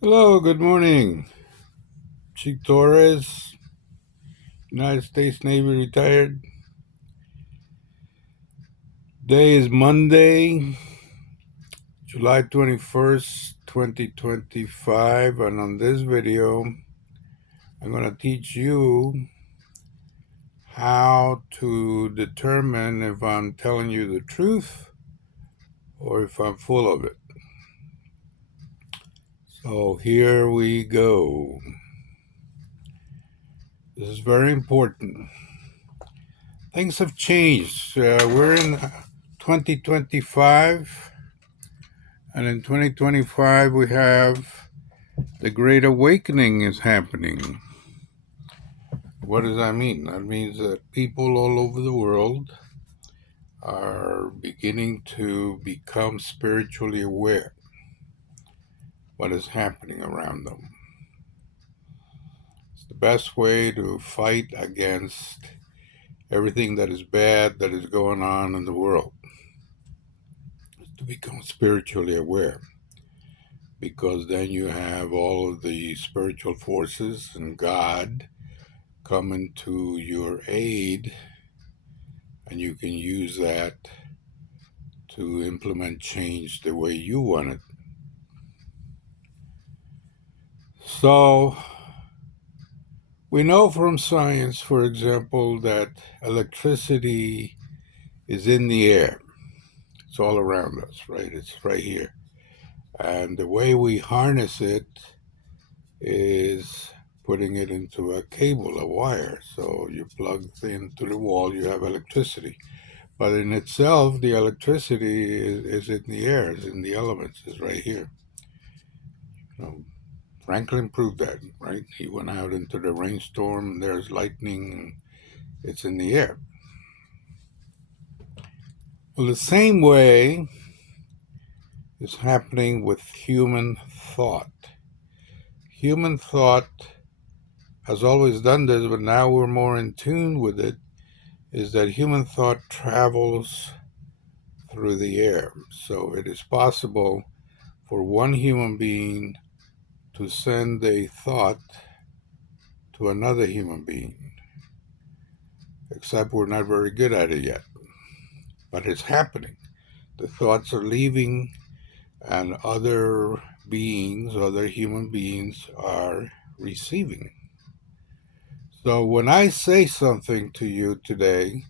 Hello, good morning. Chief Torres, United States Navy retired. Today is Monday, July 21st, 2025, and on this video, I'm going to teach you how to determine if I'm telling you the truth or if I'm full of it. So here we go. This is very important. Things have changed. We're in 2025. And in 2025, we have the Great Awakening is happening. What does that mean? That means that people all over the world are beginning to become spiritually aware what is happening around them. It's the best way to fight against everything that is bad that is going on in the world, is to become spiritually aware. Because then you have all of the spiritual forces and God coming to your aid, and you can use that to implement change the way you want it. So, we know from science, for example, that electricity is in the air. It's all around us, right? It's right here. And the way we harness it is putting it into a cable, a wire. So you plug into the wall, you have electricity. But in itself, the electricity is in the air, is in the elements, is right here. Franklin proved that, right? He went out into the rainstorm, there's lightning, it's in the air. Well, the same way is happening with human thought. Human thought has always done this, but now we're more in tune with it, is that human thought travels through the air. So it is possible for one human being to send a thought to another human being, except we're not very good at it yet. But it's happening. The thoughts are leaving, and other beings, other human beings, are receiving. So when I say something to you today,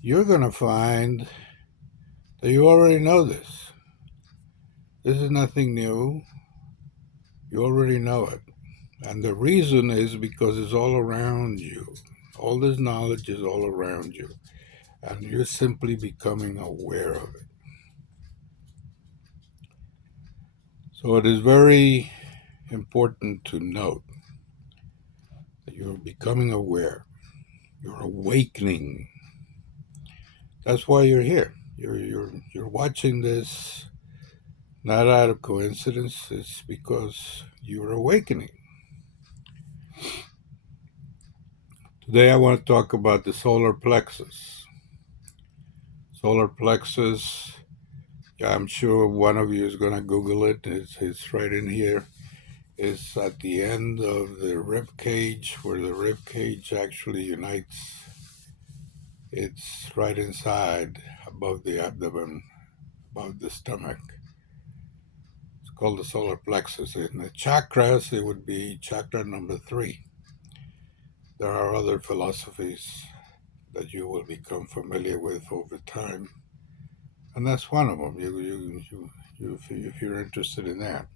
you're going to find that you already know this. This is nothing new. You already know it. And the reason is because it's all around you. All this knowledge is all around you. And you're simply becoming aware of it. So it is very important to note that you're becoming aware. You're awakening. That's why you're here. You're watching this not out of coincidence. It's because you're awakening. Today I want to talk about the solar plexus. Solar plexus, yeah, I'm sure one of you is going to Google it. It's right in here. It's at the end of the rib cage, where the rib cage actually unites. It's right inside, above the abdomen, above the stomach. It's called the solar plexus. In the chakras, it would be chakra number 3. There are other philosophies that you will become familiar with over time, and that's one of them. If you're interested in that.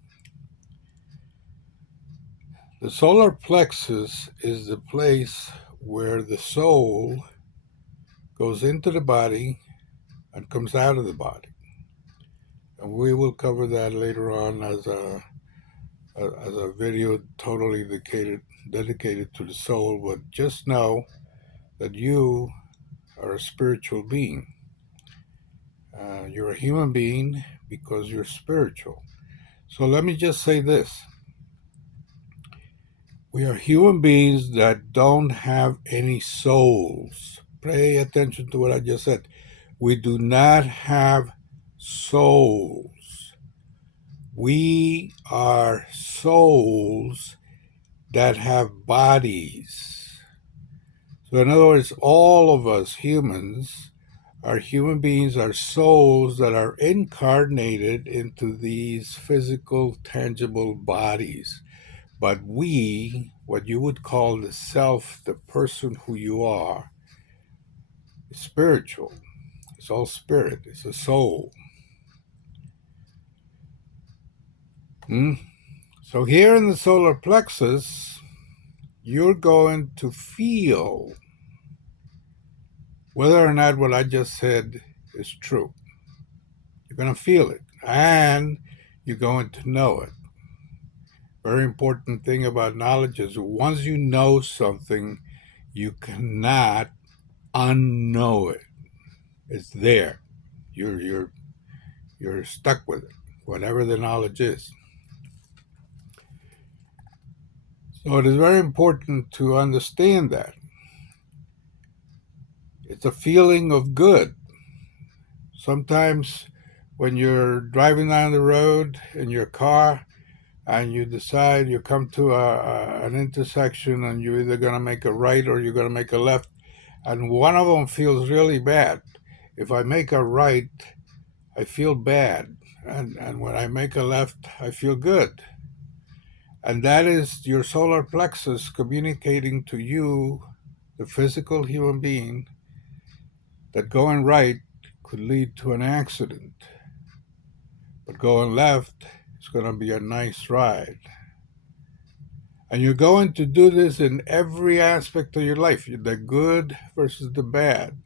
The solar plexus is the place where the soul goes into the body and comes out of the body. And we will cover that later on as a video totally dedicated to the soul. But just know that you are a spiritual being. You're a human being because you're spiritual. So let me just say this. We are human beings that don't have any souls. Pay attention to what I just said. We do not have souls. We are souls that have bodies. So in other words, all of us humans are human beings, are souls that are incarnated into these physical, tangible bodies. But we, what you would call the self, the person who you are, is spiritual. It's all spirit. It's a soul. So here in the solar plexus, you're going to feel whether or not what I just said is true. You're going to feel it, and you're going to know it. Very important thing about knowledge is once you know something, you cannot unknow it. It's there. You're stuck with it, whatever the knowledge is. So it is very important to understand that. It's a feeling of good. Sometimes when you're driving down the road in your car and you decide you come to an intersection and you're either going to make a right or you're going to make a left, and one of them feels really bad. If I make a right, I feel bad. And when I make a left, I feel good. And that is your solar plexus communicating to you, the physical human being, that going right could lead to an accident. But going left is going to be a nice ride. And you're going to do this in every aspect of your life, the good versus the bad.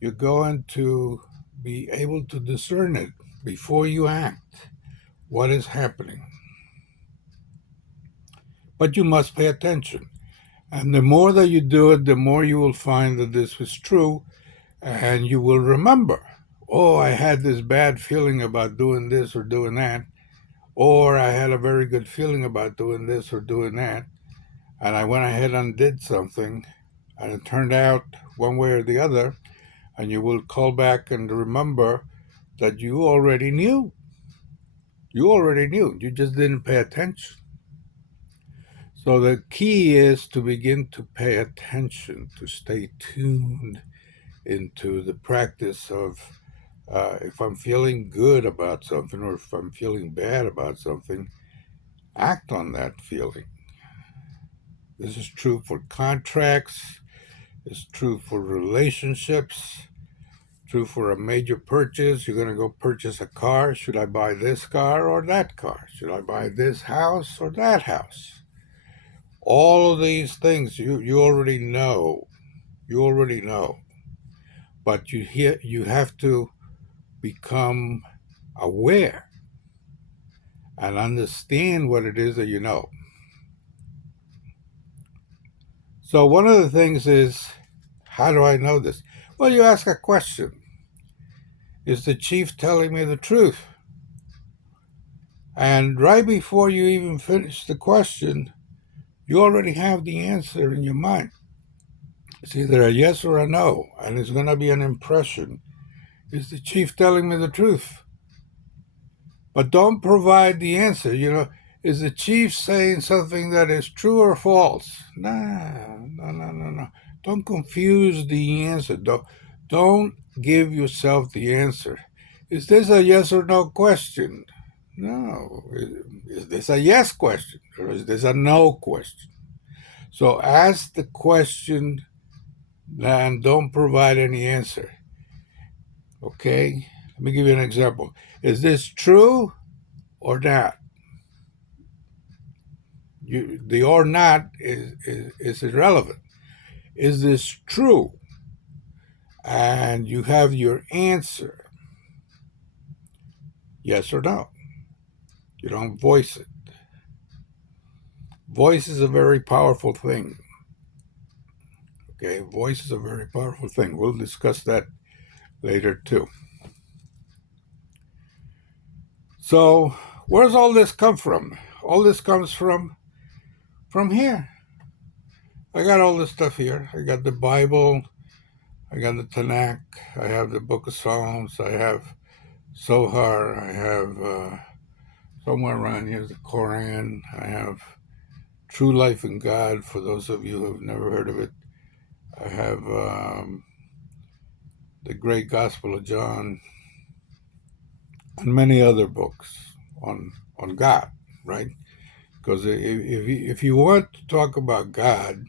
You're going to be able to discern it before you act, what is happening. But you must pay attention. And the more that you do it, the more you will find that this was true, and you will remember, oh, I had this bad feeling about doing this or doing that, or I had a very good feeling about doing this or doing that, and I went ahead and did something, and it turned out one way or the other, and you will call back and remember that you already knew. You already knew. You just didn't pay attention. So the key is to begin to pay attention, to stay tuned into the practice of if I'm feeling good about something or if I'm feeling bad about something, act on that feeling. This is true for contracts, it's true for relationships, true for a major purchase. You're going to go purchase a car. Should I buy this car or that car? Should I buy this house or that house? All of these things you already know. You already know. But you have to become aware and understand what it is that you know. So one of the things is, how do I know this? Well, you ask a question. Is the chief telling me the truth? And right before you even finish the question, you already have the answer in your mind. It's either a yes or a no, and it's going to be an impression. Is the chief telling me the truth? But don't provide the answer. Is the chief saying something that is true or false? No. Don't confuse the answer. Don't give yourself the answer. Is this a yes or no question? No. Is this a yes question or is this a no question? So ask the question and don't provide any answer. Okay? Let me give you an example. Is this true or not? The or not is irrelevant. Is this true? And you have your answer. Yes or no. You don't voice it. Voice is a very powerful thing. Okay, voice is a very powerful thing. We'll discuss that later too. So, where does all this come from? All this comes from here. I got all this stuff here. I got the Bible. I got the Tanakh. I have the Book of Psalms. I have Sohar. I have somewhere around here is the Koran. I have True Life in God, for those of you who have never heard of it. I have the Great Gospel of John, and many other books on God, right? Because if you want to talk about God,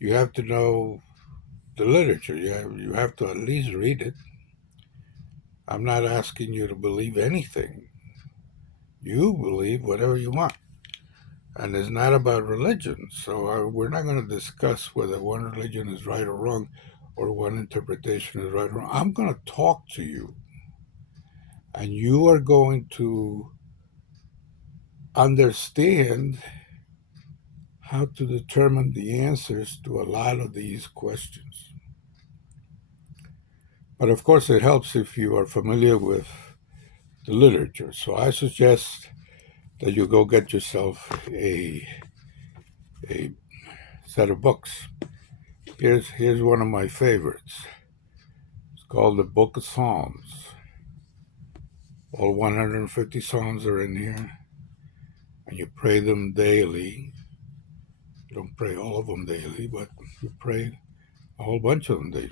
you have to know the literature. You have to at least read it. I'm not asking you to believe anything. You believe whatever you want. And it's not about religion. So we're not going to discuss whether one religion is right or wrong or one interpretation is right or wrong. I'm going to talk to you. And you are going to understand how to determine the answers to a lot of these questions. But of course, it helps if you are familiar with the literature. So I suggest that you go get yourself a set of books. Here's one of my favorites. It's called the Book of Psalms. All 150 Psalms are in here, and you pray them daily. You don't pray all of them daily, but you pray a whole bunch of them daily.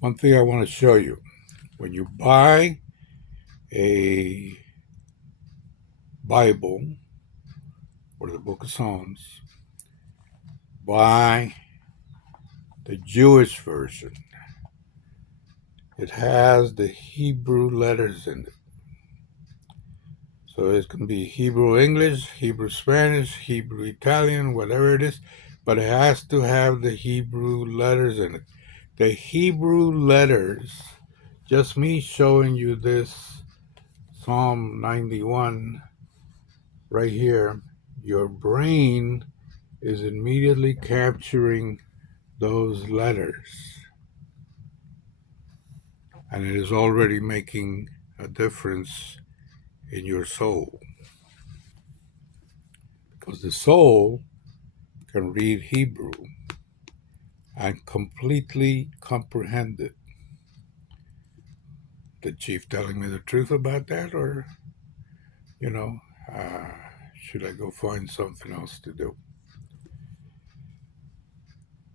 One thing I want to show you, when you buy a Bible or the Book of Psalms, buy the Jewish version. It has the Hebrew letters in it. So it can be Hebrew English, Hebrew Spanish, Hebrew Italian, whatever it is, but it has to have the Hebrew letters in it. The Hebrew letters, just me showing you this Psalm 91 right here, your brain is immediately capturing those letters. And it is already making a difference in your soul. Because the soul can read Hebrew and completely comprehend it. The chief telling me the truth about that, or, you know, should I go find something else to do?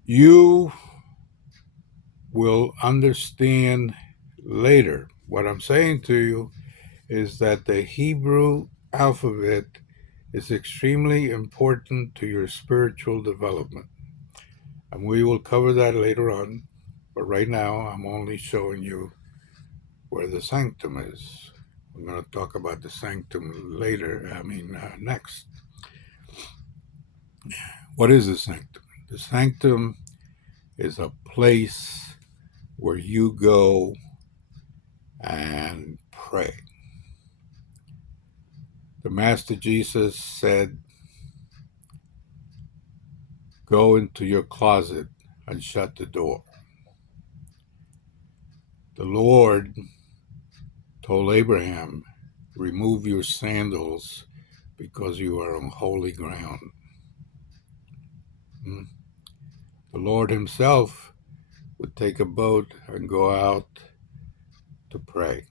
You will understand later. What I'm saying to you is that the Hebrew alphabet is extremely important to your spiritual development. And we will cover that later on. But right now, I'm only showing you where the sanctum is. We're going to talk about the sanctum later, next. What is the sanctum? The sanctum is a place where you go and pray. The Master Jesus said, go into your closet and shut the door. The Lord told Abraham, remove your sandals because you are on holy ground. The Lord himself would take a boat and go out to pray.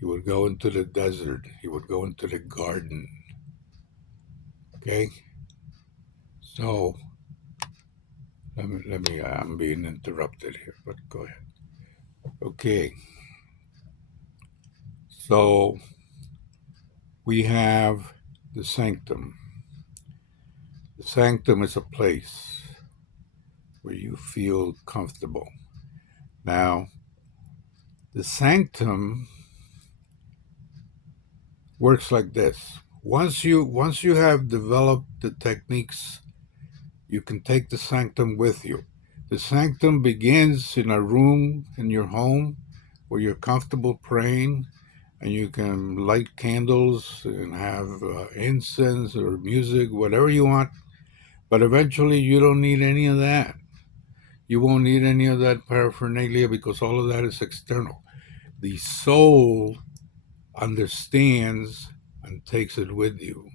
He would go into the desert. He would go into the garden. Okay? So, I'm being interrupted here, but go ahead. Okay. So, we have the sanctum. The sanctum is a place where you feel comfortable. Now, the sanctum works like this. Once you have developed the techniques, you can take the sanctum with you. The sanctum begins in a room in your home where you're comfortable praying, and you can light candles and have incense or music, whatever you want. But eventually, you don't need any of that. You won't need any of that paraphernalia because all of that is external. The soul understands and takes it with you.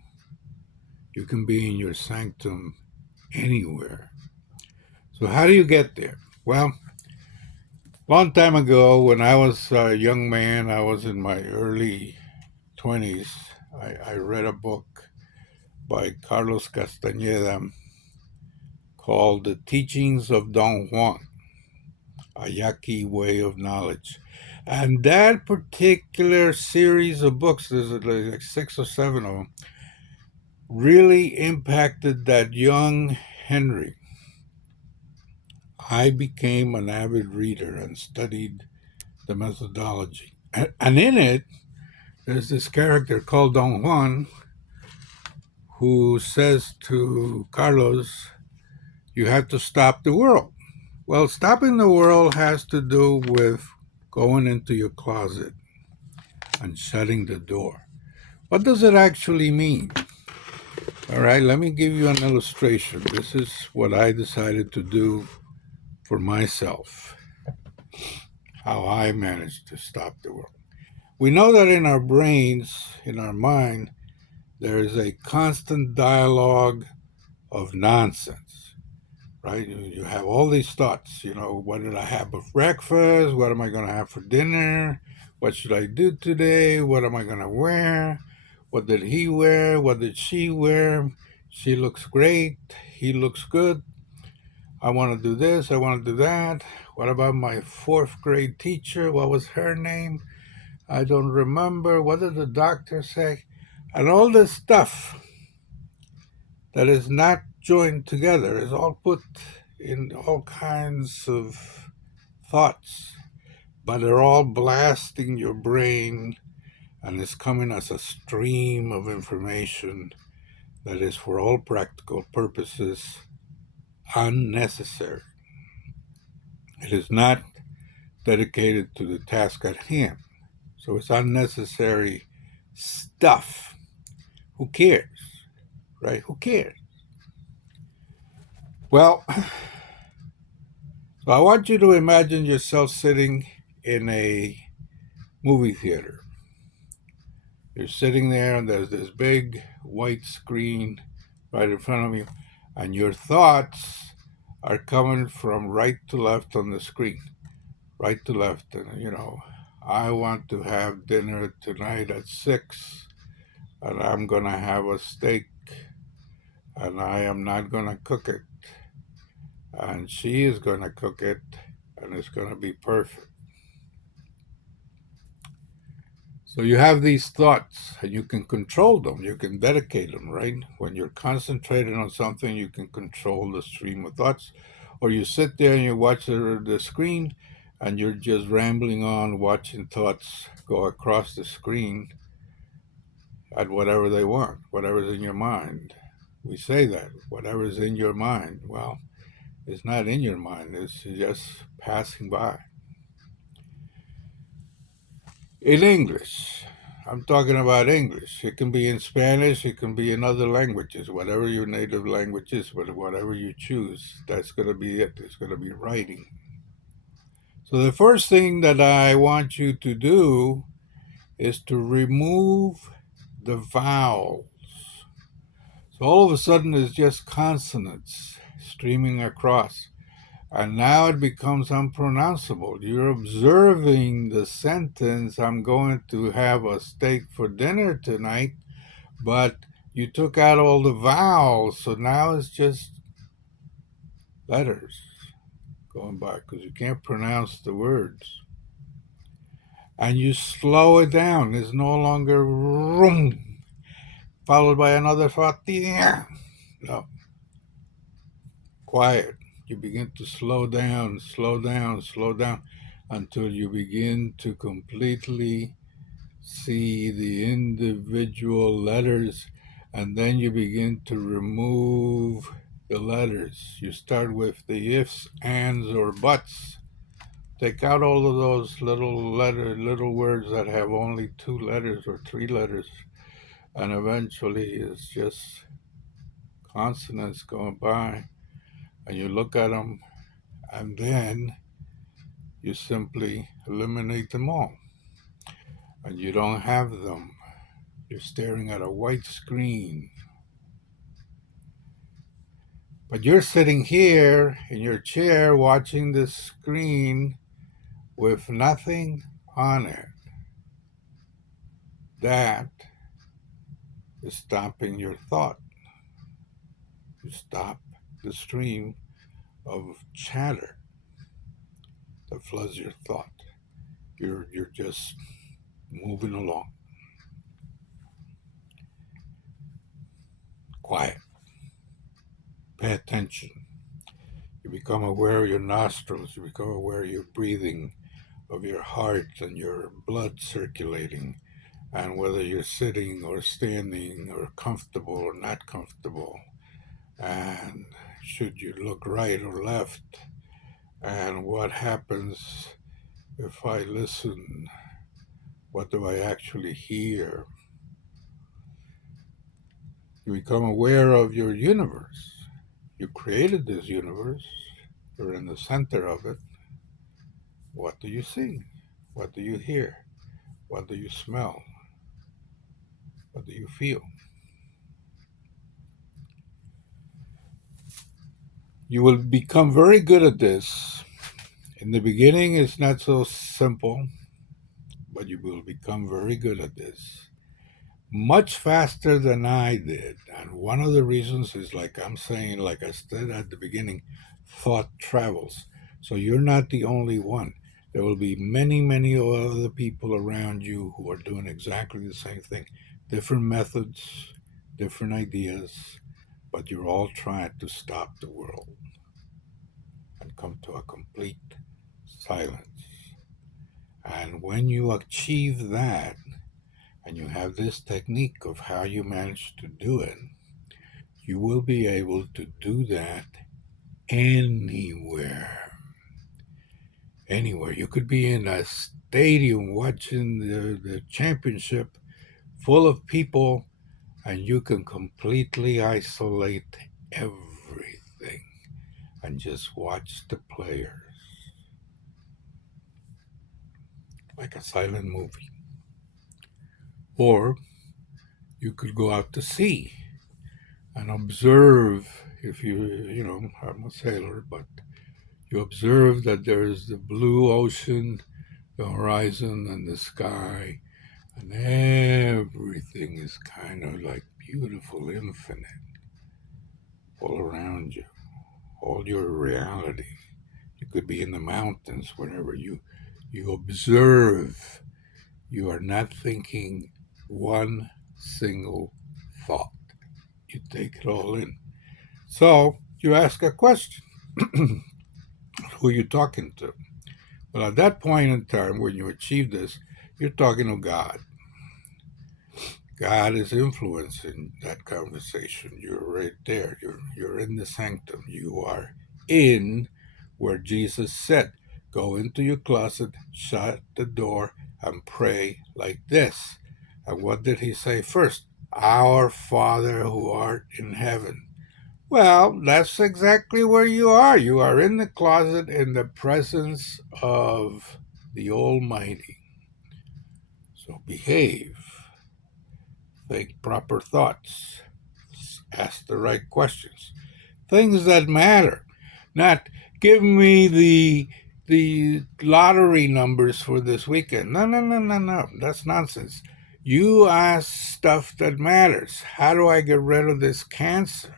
You can be in your sanctum anywhere. So how do you get there? Well, Long time ago, when I was a young man, I was in my early 20s, I read a book by Carlos Castañeda called The Teachings of Don Juan, a Yaqui Way of Knowledge. And that particular series of books, there's like 6 or 7 of them, really impacted that young Henry. I became an avid reader and studied the methodology. And in it, there's this character called Don Juan who says to Carlos, you have to stop the world. Well, stopping the world has to do with going into your closet and shutting the door. What does it actually mean? All right, let me give you an illustration. This is what I decided to do for myself, how I managed to stop the world. We know that in our brains, in our mind, there is a constant dialogue of nonsense, right? You have all these thoughts, what did I have for breakfast? What am I going to have for dinner? What should I do today? What am I going to wear? What did he wear? What did she wear? She looks great. He looks good. I want to do this. I want to do that. What about my fourth grade teacher? What was her name? I don't remember. What did the doctor say? And all this stuff that is not joined together is all put in all kinds of thoughts, but they're all blasting your brain and it's coming as a stream of information that is, for all practical purposes, unnecessary. It is not dedicated to the task at hand. So it's unnecessary stuff. Who cares? Right? Who cares? Well, so I want you to imagine yourself sitting in a movie theater. You're sitting there and there's this big white screen right in front of you, and your thoughts are coming from right to left on the screen. Right to left. And, I want to have dinner tonight at 6, and I'm going to have a steak, and I am not going to cook it. And she is going to cook it, and it's going to be perfect. So you have these thoughts, and you can control them. You can dedicate them, right? When you're concentrated on something, you can control the stream of thoughts. Or you sit there and you watch the screen, and you're just rambling on, watching thoughts go across the screen at whatever they want, whatever's in your mind. We say that, whatever's in your mind. Well, it's not in your mind, it's just passing by. In English, I'm talking about English. It can be in Spanish, it can be in other languages, whatever your native language is, whatever you choose, that's going to be it. It's going to be writing. So the first thing that I want you to do is to remove the vowels. So all of a sudden it's just consonants streaming across. And now it becomes unpronounceable. You're observing the sentence, I'm going to have a steak for dinner tonight, but you took out all the vowels, so now it's just letters going by because you can't pronounce the words. And you slow it down. It's no longer room, followed by another thought. No, quiet. You begin to slow down, slow down, slow down until you begin to completely see the individual letters, and then you begin to remove the letters. You start with the ifs, ands, or buts. Take out all of those little words that have only 2 letters or 3 letters, and eventually it's just consonants going by, and you look at them, and then you simply eliminate them all. And you don't have them. You're staring at a white screen. But you're sitting here in your chair watching this screen with nothing on it, that is stopping your thought. You stop the stream of chatter that floods your thought. You're just moving along. Quiet. Pay attention. You become aware of your nostrils. You become aware of your breathing, of your heart and your blood circulating, and whether you're sitting or standing or comfortable or not comfortable. And should you look right or left? And what happens if I listen? What do I actually hear? You become aware of your universe. You created this universe. You're in the center of it. What do you see? What do you hear? What do you smell? What do you feel? You will become very good at this. In the beginning, it's not so simple, but you will become very good at this. Much faster than I did. And one of the reasons is, like I'm saying, like I said at the beginning, thought travels. So you're not the only one. There will be many, many other people around you who are doing exactly the same thing. Different methods, different ideas, but you're all trying to stop the world and come to a complete silence. And when you achieve that, and you have this technique of how you manage to do it, you will be able to do that anywhere. Anywhere. You could be in a stadium watching the championship full of people, and you can completely isolate everything and just watch the players like a silent movie. Or you could go out to sea and observe. If I'm a sailor, but you observe that there is the blue ocean, the horizon, and the sky, and everything is kind of like beautiful, infinite, all around you, all your reality. You could be in the mountains, wherever you observe. You are not thinking one single thought. You take it all in. So you ask a question. Who are you talking to? Well, at that point in time, when you achieve this, you're talking to God. God is influencing that conversation. You're right there. You're in the sanctum. You are in where Jesus said, go into your closet, shut the door, and pray like this. And what did he say first? Our Father who art in heaven. Well, that's exactly where you are. You are in the closet in the presence of the Almighty. So behave, think proper thoughts, ask the right questions, things that matter. Not give me the lottery numbers for this weekend. No, no, no, no, no. That's nonsense. You ask stuff that matters. How do I get rid of this cancer?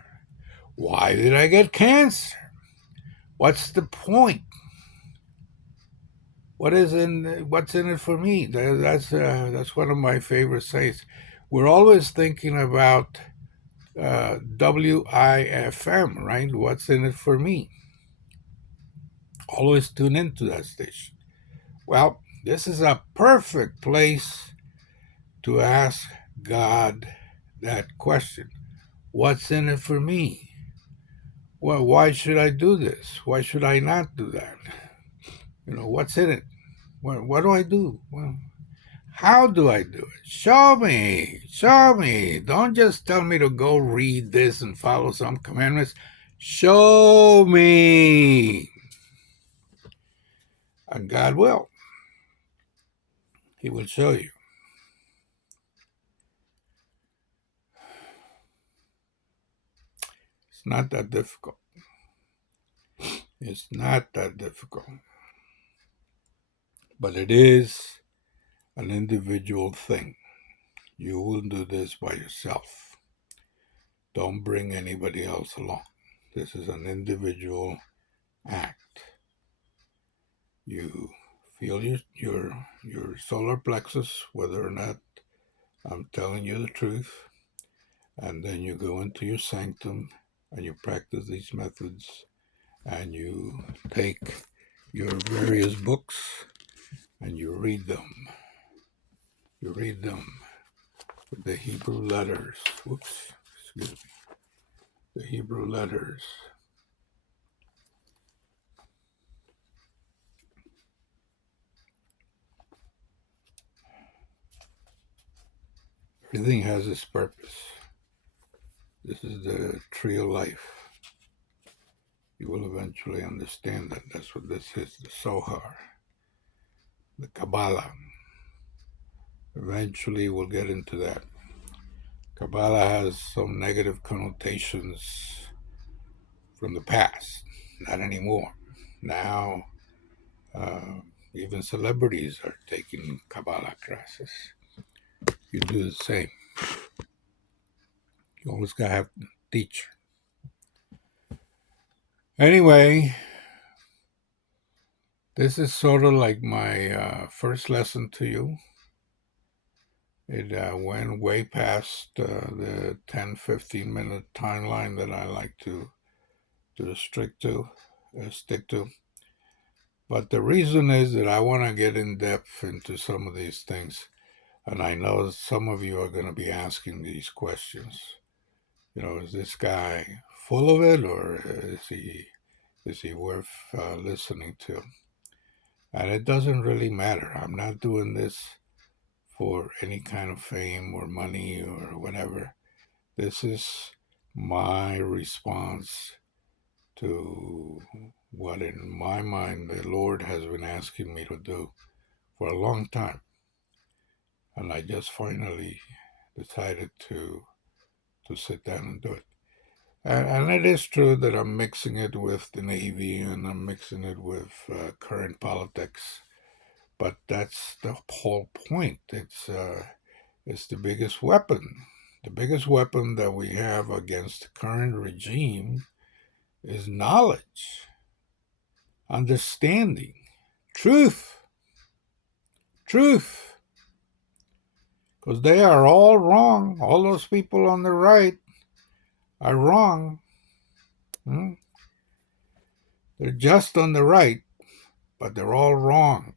Why did I get cancer? What's the point? What's in it for me? That's one of my favorite sayings. We're always thinking about WIFM, right? What's in it for me? Always tune into that station. Well, this is a perfect place to ask God that question. What's in it for me? Well, why should I do this? Why should I not do that? What's in it? What do I do? Well, how do I do it? Show me. Show me. Don't just tell me to go read this and follow some commandments. Show me. And God will. He will show you. It's not that difficult. It's not that difficult. But it is an individual thing. You will do this by yourself. Don't bring anybody else along. This is an individual act. You feel your solar plexus, whether or not I'm telling you the truth, and then you go into your sanctum and you practice these methods, and you take your various books and you read them. You read them with the Hebrew letters. Whoops, excuse me. The Hebrew letters. Everything has its purpose. This is the tree of life. You will eventually understand that. That's what this is, the Zohar, the Kabbalah. Eventually we'll get into that. Kabbalah has some negative connotations from the past. Not anymore. Now, even celebrities are taking Kabbalah classes. You do the same. You always gotta have a teacher. Anyway, this is sort of like my first lesson to you. It went way past the 10-15 minute timeline that I like to stick to. But the reason is that I want to get in depth into some of these things. And I know some of you are going to be asking these questions. You know, is this guy full of it, or is he worth listening to? And it doesn't really matter. I'm not doing this for any kind of fame or money or whatever. This is my response to what, in my mind, the Lord has been asking me to do for a long time. And I just finally decided to sit down and do it. And it is true that I'm mixing it with the Navy and I'm mixing it with current politics. But that's the whole point. It's the biggest weapon. The biggest weapon that we have against the current regime is knowledge, understanding, truth. Because they are all wrong. All those people on the right are wrong. They're just on the right, but they're all wrong.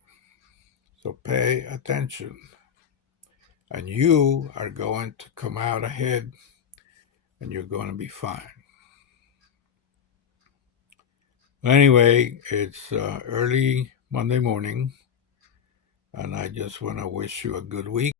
So pay attention. And you are going to come out ahead and you're going to be fine. Anyway, it's early Monday morning, and I just want to wish you a good week.